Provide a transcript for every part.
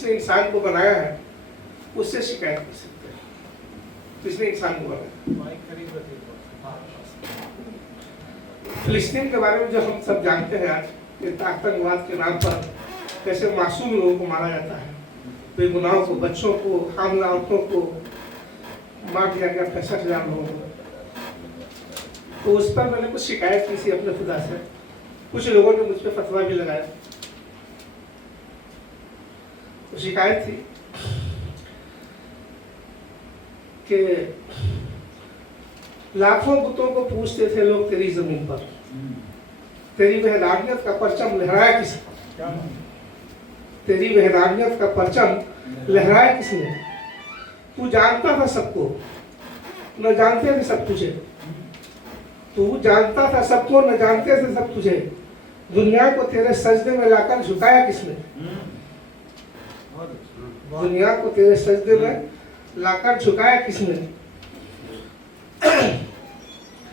जिसने इंसान को बनाया है उससे शिकायत कर सकते हैं, जिसने इंसान को बनाया। फिलिस्तीन के बारे में जो हम सब जानते हैं आज, ये आतंकवाद के नाम पर कैसे मासूम लोगों को मारा जाता है, बेगुनाहों को, बच्चों को, हामला औरतों को मार दिया गया 65,000 लोगों को। तो उस पर मैंने कुछ शिकायत की थी अपने खुदा से, कुछ लोगों ने मुझ पर फतवा भी लगाया। तो शिकायत थी कि लाखों बुतों को पूछते थे लोग तेरी जमीन पर, तेरी वहदानियत का परचम लहराया किसने, तेरी वहदानियत का परचम लहराया किसने। तू जानता था सबको, न जानते थे सब तुझे, तू जानता था सबको, न जानते थे सब तुझे। दुनिया को तेरे सजदे में लाकर झुकाया किसने, दुनिया को तेरे सजदे में लाकर झुकाया किसने।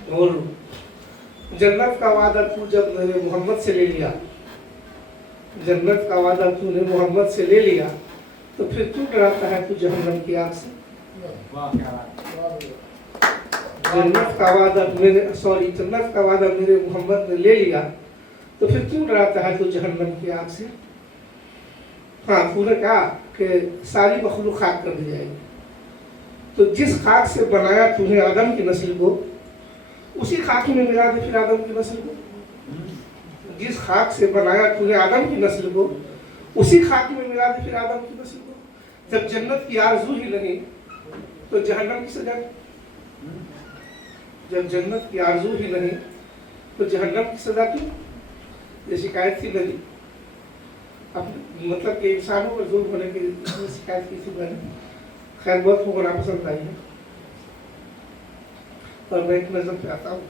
और जन्नत का वादा तू जब मेरे मोहम्मद से ले लिया, जन्नत का वादा तूने मोहम्मद से ले लिया, तो फिर तू डराता है तू जहन्नम की आग से। जन्नत का वादा जन्नत का वादा मेरे मोहम्मद ने ले लिया, तो फिर क्यों डराता है तू जहन्नम की आग से। हाँ, तूने कहा कि सारी मखलूक खाक कर दी जाएगी, तो जिस खाक से बनाया तूने आदम की नस्ल को, उसी खाक में मिला दे फिर आदम की नस्ल को। जिस खाक से बनाया तूने आदम की नस्ल को, उसी खाक में मिला दे फिर आदम की नस्ल को। जब जन्नत की आरज़ू ही नहीं तो जहन्नम की सजा, जब जन्नत की आरज़ू ही नहीं तो जहन्नम की सजा क्यों। ये शिकायत थी मेरी, अब मतलब कि इंसानों पर जुल्म होने की शिकायत की थी मैंने। खैर, बहुत को बड़ा पसंद आई है। और मैं एक नजर पे आता हूँ,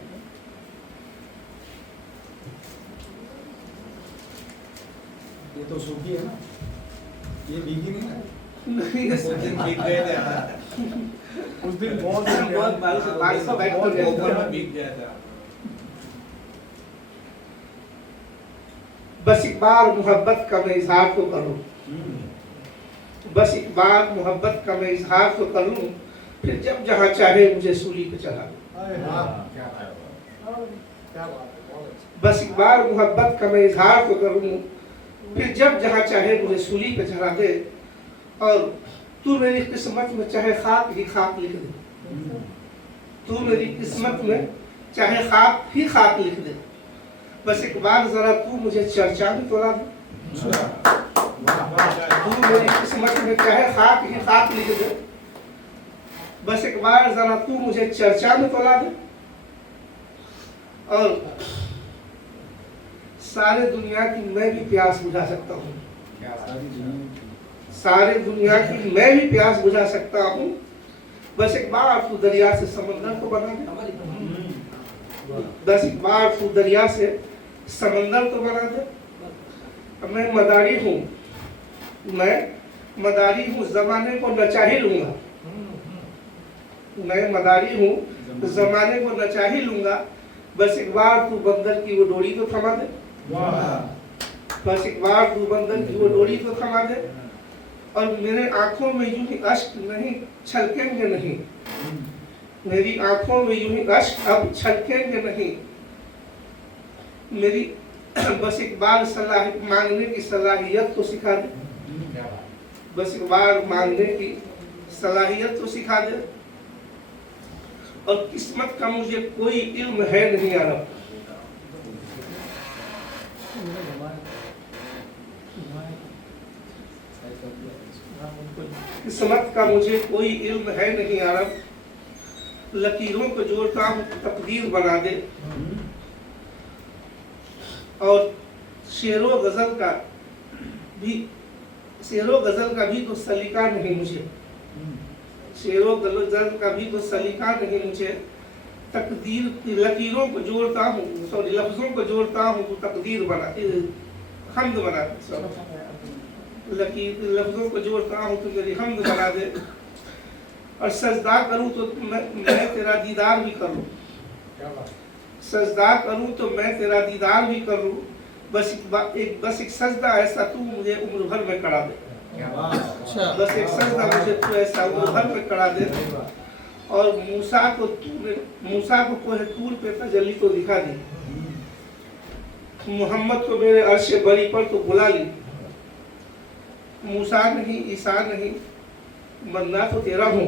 ये तो सूखी है ना, ये भीगी नहीं है। नहीं, उस दिन भीग गए थे यार, उस दिन बहुत बारिश का बैठ कर गया, भीग गया था। बस एक बार मोहब्बत का मैं इजहार तो करूं, बस एक बार मोहब्बत का मैं इजहार तो कर लूं, फिर जब जहां चाहे मुझे सूली पे चढ़ा दो। बस एक बार मोहब्बत का मैं इजहार तो करूं, फिर जब जहां चाहे मुझे सूली पे चढ़ा दे। और तू मेरी किस्मत में चाहे खाक ही खाक लिख दे, तू मेरी किस्मत में चाहे खाक ही खाक लिख दे। बस एक बार जरा तू मुझे चर्चा में तोला दे, तू मेरी किस्मत में चाहे खाक ही खाक लिख दे। बस एक बार जरा तू मुझे चर्चा में तोला दे। और सारे दुनिया की मैं भी प्यास बुझा सकता हूँ, सारे दुनिया की मैं भी प्यास बुझा सकता हूँ। बस एक बार तू दरिया से समंदर को बना दे, बस एक बार तू दरिया से समंदर को बना दे। मैं मदारी हूँ, मैं मदारी हूँ, जमाने को नचा ही लूंगा। मैं मदारी हूँ, जमाने को नचा ही लूंगा। बस एक बार तू बंदर की वो डोरी तो थमा दे, बस एक बार तू बंदर की वो डोरी तो थमा दे। और मेरे आंखों में यूं ही अश्क नहीं छलकेंगे नहीं, मेरी आंखों में यूं ही अश्क अब छलकेंगे नहीं। मेरी बस एक बार मांगने की सलाहियत तो सिखा दे, बस एक बार मांगने की सलाहियत तो सिखा दे। और किस्मत का मुझे कोई इल्म है नहीं अरब, किस्मत का मुझे कोई इल्म है नहीं अरब। लकीरों को जोड़ता हूँ तकदीर बना दे। और शेरो गजल का भी तो सलीका नहीं मुझे, शेरो गजल का भी तो सलीका नहीं मुझे। तकदीर की लकीरों को जोड़ता हूँ, सॉरी लफ्जों को जोड़ता हूँ तो तकदीर बना हमद बना दे, लकीर लफ्जों को जोड़ता हूँ तो मेरी हमद बना दे। और सजदा करूँ तो मैं तेरा दीदार भी करूँ, सजदा करूँ तो मैं तेरा दीदार भी करूँ। बस एक सजदा ऐसा तू मुझे उम्र भर में करा दे, अच्छा बस एक सजदा मुझे तू ऐसा उभर पे करा दे और मूसा को कोहे तूर पे तजल्ली तो दिखा दी, मोहम्मद को मेरे अर्श बरी पर तो बुला ली। मूसा नहीं ईसा नहीं बंदा तो तेरा हूँ,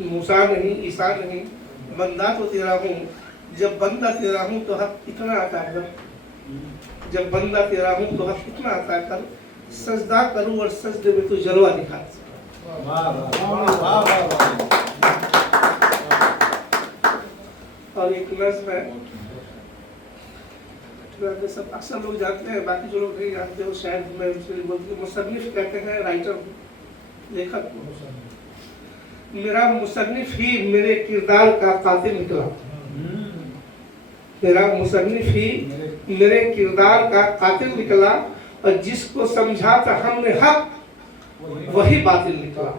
मूसा नहीं ईसा नहीं बंदा तो तेरा हूँ। जब बंदा तेरा हूँ तो हक कितना आता कर, जब बंदा तेरा हूँ तो हक कितना आता कर। सजदा करूँ और सजदे में तो जलवा दिखा। और एक नज़्म है, सब अक्सर लोग जानते हैं, बाकी जो लोग नहीं जानते हो शायद मैं उनसे बोलती हूँ। मुसन्निफ कहते हैं राइटर को, लेखक को। मेरा मुसन्निफ ही मेरे किरदार का कातिल निकला, मेरा मुसन्निफ ही मेरे किरदार का कातिल निकला। और जिसको समझा था हमने हक वही बातिल निकला,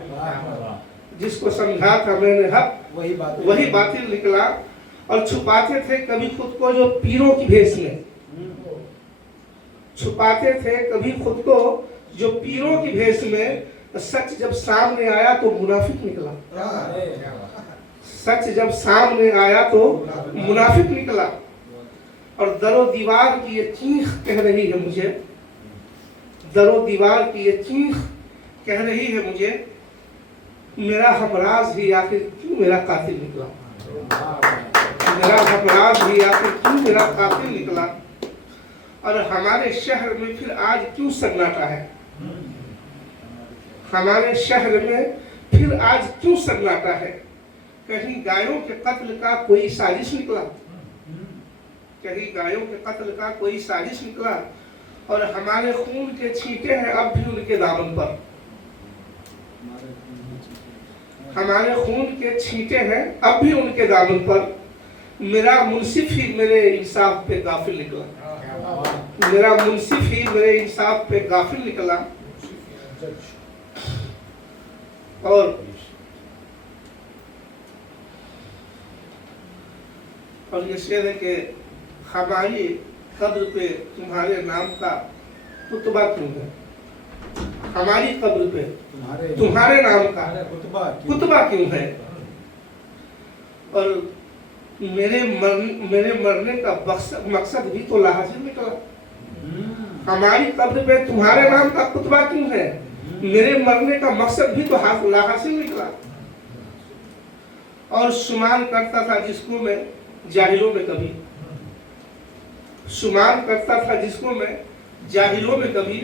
जिसको समझा था मैंने हक वही बातिल निकला। और छुपाते थे कभी खुद को जो पीरों की भेष में, छुपाते थे कभी खुद को जो पीरों की भेष में, सच जब सामने आया तो मुनाफिक निकला, सच जब सामने आया तो मुनाफिक निकला। और दरो दीवार की ये चीख कह रही है मुझे, दरो दीवार की ये चीख कह रही है मुझे, मेरा हमराज ही आखिर क्यों मेरा कातिल निकला, मेरा हमराज ही आखिर क्यों मेरा कातिल निकला। और हमारे शहर में फिर आज क्यों सन्नाटा है, हमारे शहर में फिर आज क्यों सन्नाटा है। कहीं गायों के कत्ल का कोई साजिश निकला, कहीं गायों के कत्ल का कोई साजिश निकला। और हमारे खून के छींटे हैं अब भी उनके दामन पर, हमारे खून के छींटे हैं अब भी उनके दामन पर। मेरा मुंसिफ ही मेरे इंसाफ पे गाफिल निकला, मेरा मुंसिफ ही मेरे इंसाफ पे गाफिल निकला। और ये शेर है कि हमारी कब्र पे तुम्हारे नाम का कुतबा क्यों है, हमारी कब्र पे तुम्हारे नाम का कुतबा क्यों है। और मेरे मरने का मकसद भी तो लाजिम निकला, हमारी कब्र पे तुम्हारे नाम का कुतबा क्यों है, मेरे मरने का मकसद भी तो लाजिम निकला। और शुमार करता था जिसको मैं जाहिलों में कभी, शुमार करता था जिसको मैं जाहिलों में कभी,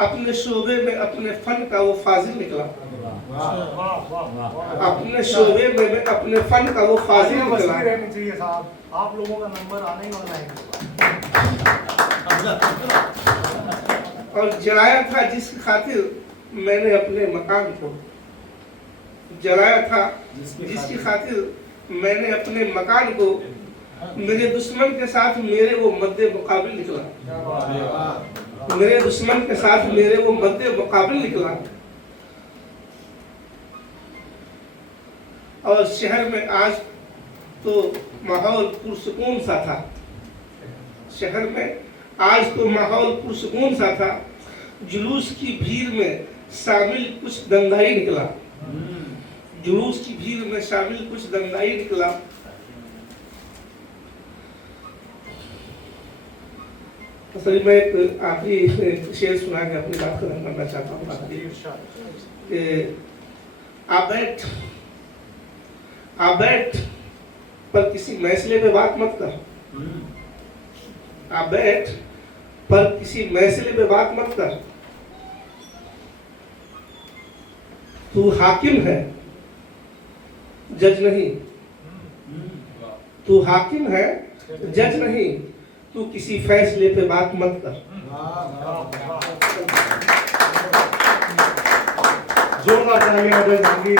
अपने शोबे में अपने फन का वो फाजिल निकला, अपने शोबे में अपने फन का वो फाजिल निकला। चाहिए साहब, आप लोगों का नंबर आने ही वाला है। और जलाया था जिसकी खातिर मैंने अपने मकान को, जलाया था जिसकी खातिर मैंने अपने मकान को, मेरे दुश्मन के साथ मेरे वो मद्दे मुकाबिल निकला, मेरे दुश्मन के साथ मेरे वो मद्दे मुकाबिल निकला। और शहर में आज तो माहौल पुरसुकून सा था, शहर में आज तो माहौल पुरसुकून सा था। जुलूस की भीड़ में शामिल कुछ दंगाई निकला, जुलूस की भीड़ में शामिल कुछ दंगाई निकला। सर मैं एक आखिरी शेर सुना के अपनी बात खत्म करना चाहता हूँ। आप बैठ पर किसी मसले पे बात मत कर, आप बैठ पर किसी मसले पे बात मत कर। तू हाकिम है जज नहीं, तू हाकिम है जज नहीं, तू किसी फैसले पे बात मत कर। जोरदार तालियां जहांगीर